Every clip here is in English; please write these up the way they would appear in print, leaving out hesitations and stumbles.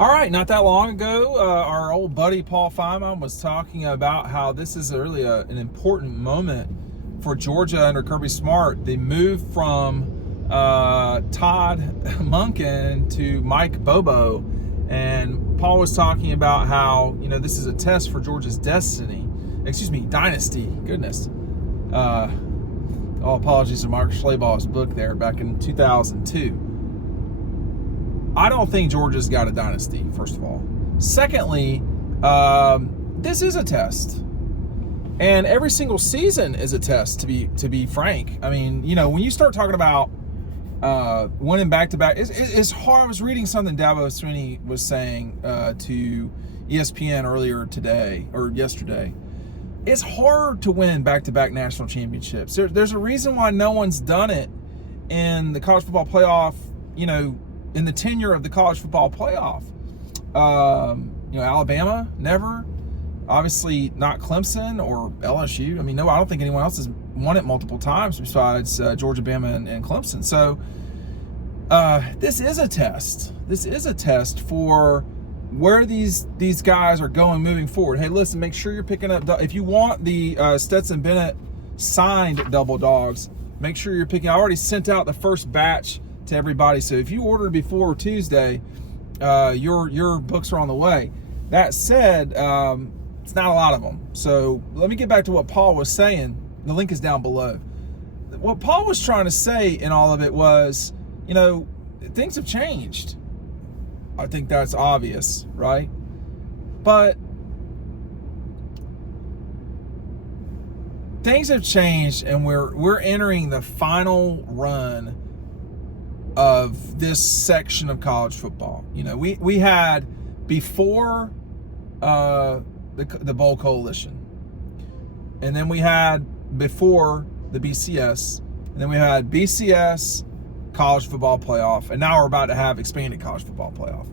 All right, not that long ago, our old buddy Paul Finebaum was talking about how this is really an important moment for Georgia under Kirby Smart. The move from Todd Monken to Mike Bobo. And Paul was talking about how, this is a test for Georgia's dynasty. Goodness. All apologies to Mark Schlabach's book there back in 2002. I don't think Georgia's got a dynasty, first of all. Secondly, this is a test. And every single season is a test, to be frank. I mean, when you start talking about winning back-to-back, it's hard. I was reading something Dabo Swinney was saying to ESPN earlier today, or yesterday. It's hard to win back-to-back national championships. There's a reason why no one's done it in the college football playoff, in the tenure of the college football playoff. Alabama, never. Obviously not Clemson or LSU. I mean, I don't think anyone else has won it multiple times besides Georgia, Bama, and Clemson. So this is a test. This is a test for where these guys are going moving forward. Hey, listen, make sure you're picking up. If you want the Stetson Bennett signed double dogs, make sure you're picking. I already sent out the first batch to everybody. So if you ordered before Tuesday, your books are on the way. That said, it's not a lot of them. So let me get back to what Paul was saying. The link is down below. What Paul was trying to say in all of it was, things have changed. I think that's obvious, right? But things have changed, and we're entering the final run of this section of college football. We had before the Bowl Coalition, and then we had before the BCS, and then we had BCS, college football playoff, and now we're about to have expanded college football playoff.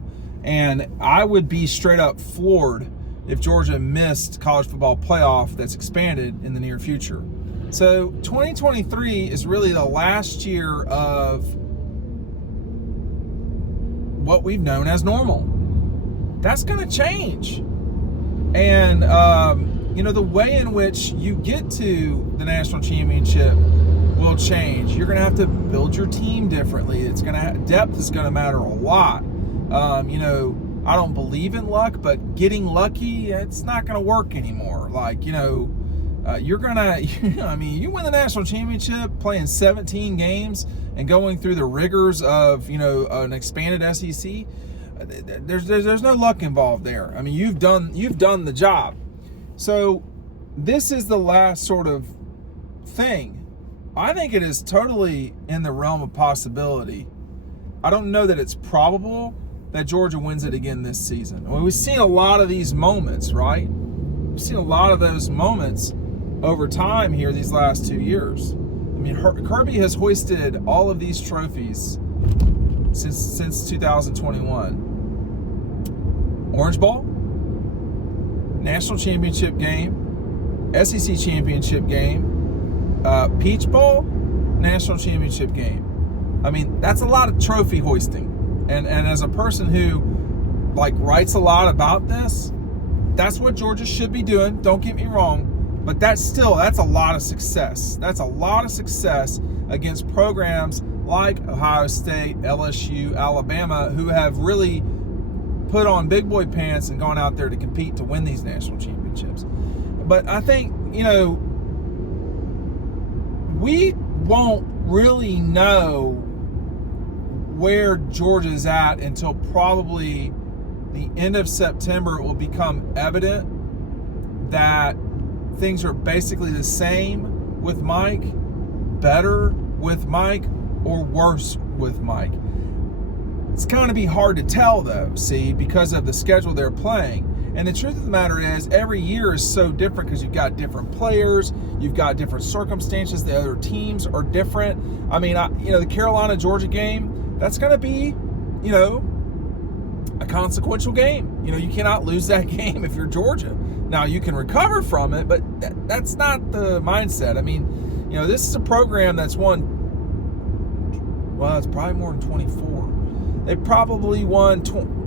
And I would be straight up floored if Georgia missed college football playoff that's expanded in the near future. So 2023 is really the last year of what we've known as normal. That's going to change. And, the way in which you get to the national championship will change. You're going to have to build your team differently. Depth is going to matter a lot. I don't believe in luck, but getting lucky, it's not going to work anymore. You're going to, you win the national championship playing 17 games and going through the rigors of, an expanded SEC. There's no luck involved there. I mean, you've done the job. So this is the last sort of thing. I think it is totally in the realm of possibility. I don't know that it's probable that Georgia wins it again this season. We've seen a lot of these moments, right? We've seen a lot of those moments over time here these last 2 years. I mean, Kirby has hoisted all of these trophies since 2021. Orange Bowl, National Championship game, SEC Championship game, Peach Bowl, National Championship game. I mean, that's a lot of trophy hoisting. And as a person who writes a lot about this, that's what Georgia should be doing. Don't get me wrong. But that's a lot of success. That's a lot of success against programs like Ohio State, LSU, Alabama, who have really put on big boy pants and gone out there to compete to win these national championships. But I think, we won't really know where Georgia's at until probably the end of September. It will become evident that things are basically the same with Mike, better with Mike, or worse with Mike. It's going to be hard to tell, though, because of the schedule they're playing. And the truth of the matter is, every year is so different because you've got different players, you've got different circumstances, the other teams are different. I mean, the Carolina-Georgia game, that's going to be, a consequential game. You cannot lose that game if you're Georgia. Now, you can recover from it, but that's not the mindset. I mean, this is a program that's won, it's probably more than 24. They probably won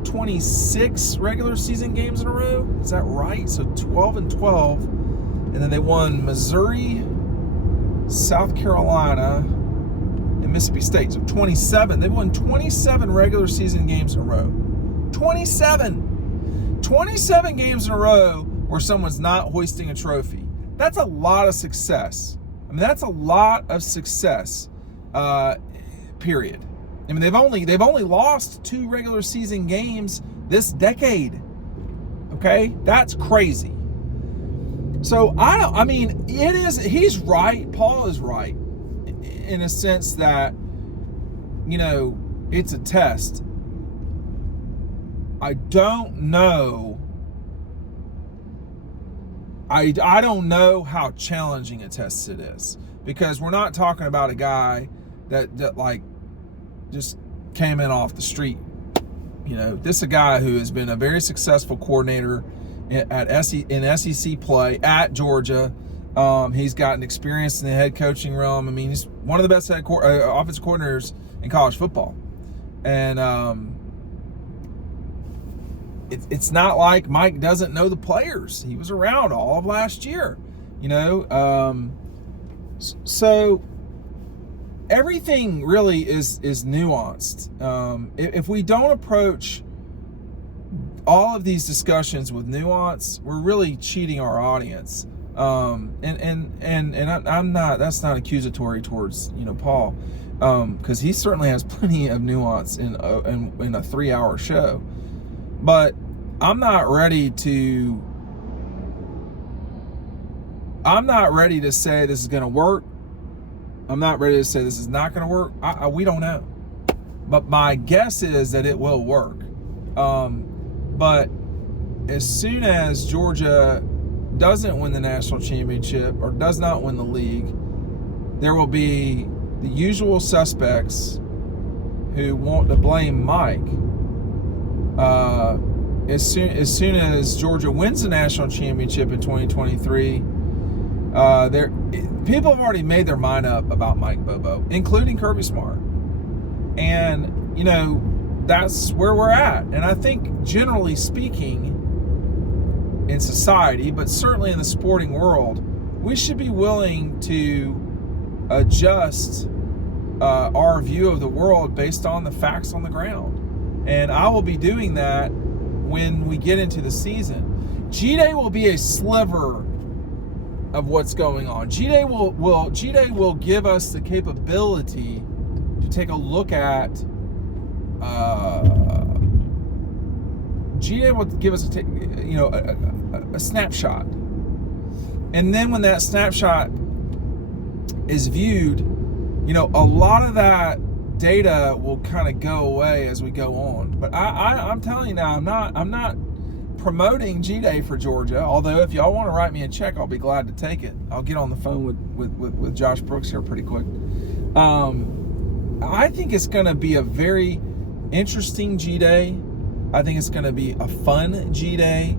26 regular season games in a row. Is that right? So 12-12. And then they won Missouri, South Carolina, and Mississippi State. So 27. They won 27 regular season games in a row. 27 games in a row where someone's not hoisting a trophy. That's a lot of success. I mean, that's a lot of success, period. I mean, they've only lost 2 regular season games this decade. Okay? That's crazy. So he's right. Paul is right in a sense that, it's a test. I don't know. I don't know how challenging a test it is, because we're not talking about a guy that like just came in off the street. This is a guy who has been a very successful coordinator in SEC play at Georgia. He's gotten experience in the head coaching realm. I mean, he's one of the best offensive coordinators in college football. And it's not like Mike doesn't know the players. He was around all of last year, so everything really is nuanced. If we don't approach all of these discussions with nuance, we're really cheating our audience. And I'm not. That's not accusatory towards Paul, because he certainly has plenty of nuance in a 3-hour show. But I'm not ready to say this is going to work. I'm not ready to say this is not going to work. We don't know. But my guess is that it will work. But as soon as Georgia doesn't win the national championship or does not win the league, there will be the usual suspects who want to blame Mike. As soon as Georgia wins the national championship in 2023, people have already made their mind up about Mike Bobo, including Kirby Smart. And, that's where we're at. And I think, generally speaking, in society, but certainly in the sporting world, we should be willing to adjust our view of the world based on the facts on the ground. And I will be doing that when we get into the season. G-Day will be a sliver of what's going on. G-Day will give us the capability to take a look at. G-Day will give us a snapshot, and then when that snapshot is viewed, a lot of that data will kind of go away as we go on. But I'm telling you now, I'm not promoting G-Day for Georgia. Although if y'all want to write me a check, I'll be glad to take it. I'll get on the phone with Josh Brooks here pretty quick. I think it's going to be a very interesting G-Day. I think it's going to be a fun G-Day,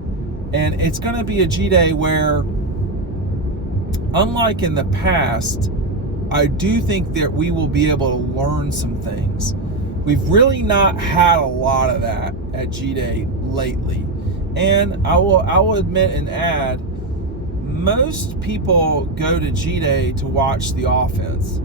and it's going to be a G-Day where, unlike in the past, I do think that we will be able to learn some things. We've really not had a lot of that at G-Day lately. And I will admit and add, most people go to G-Day to watch the offense.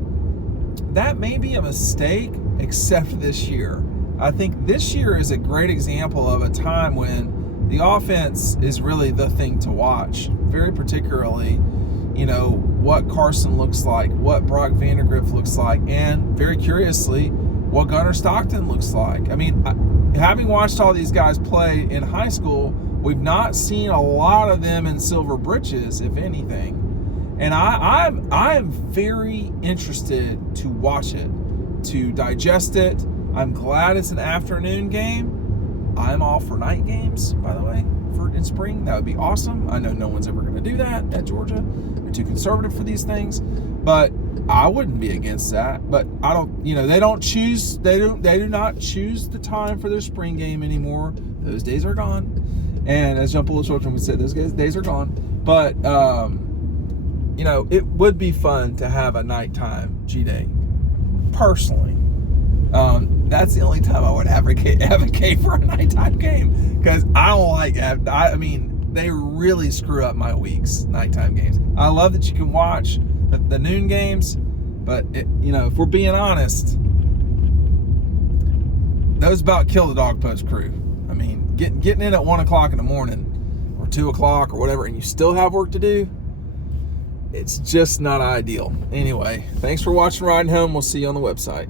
That may be a mistake, except this year. I think this year is a great example of a time when the offense is really the thing to watch. Very particularly, what Carson looks like, what Brock Vandagriff looks like, and very curiously, what Gunnar Stockton looks like. I mean, having watched all these guys play in high school, we've not seen a lot of them in silver britches, if anything. And I'm very interested to watch it, to digest it. I'm glad it's an afternoon game. I'm all for night games, by the way, in spring. That would be awesome. I know no one's ever going to do that at Georgia. They're too conservative for these things. But I wouldn't be against that. But I don't, they do not choose the time for their spring game anymore. Those days are gone. And as John Paul Children would say, those days are gone. But, it would be fun to have a nighttime G-Day, personally. That's the only time I would advocate for a nighttime game, because I don't like. I mean, they really screw up my weeks. Nighttime games. I love that you can watch the noon games, but if we're being honest, those about kill the dog post crew. I mean, getting in at 1 o'clock in the morning or 2 o'clock or whatever, and you still have work to do. It's just not ideal. Anyway, thanks for watching Riding Home. We'll see you on the website.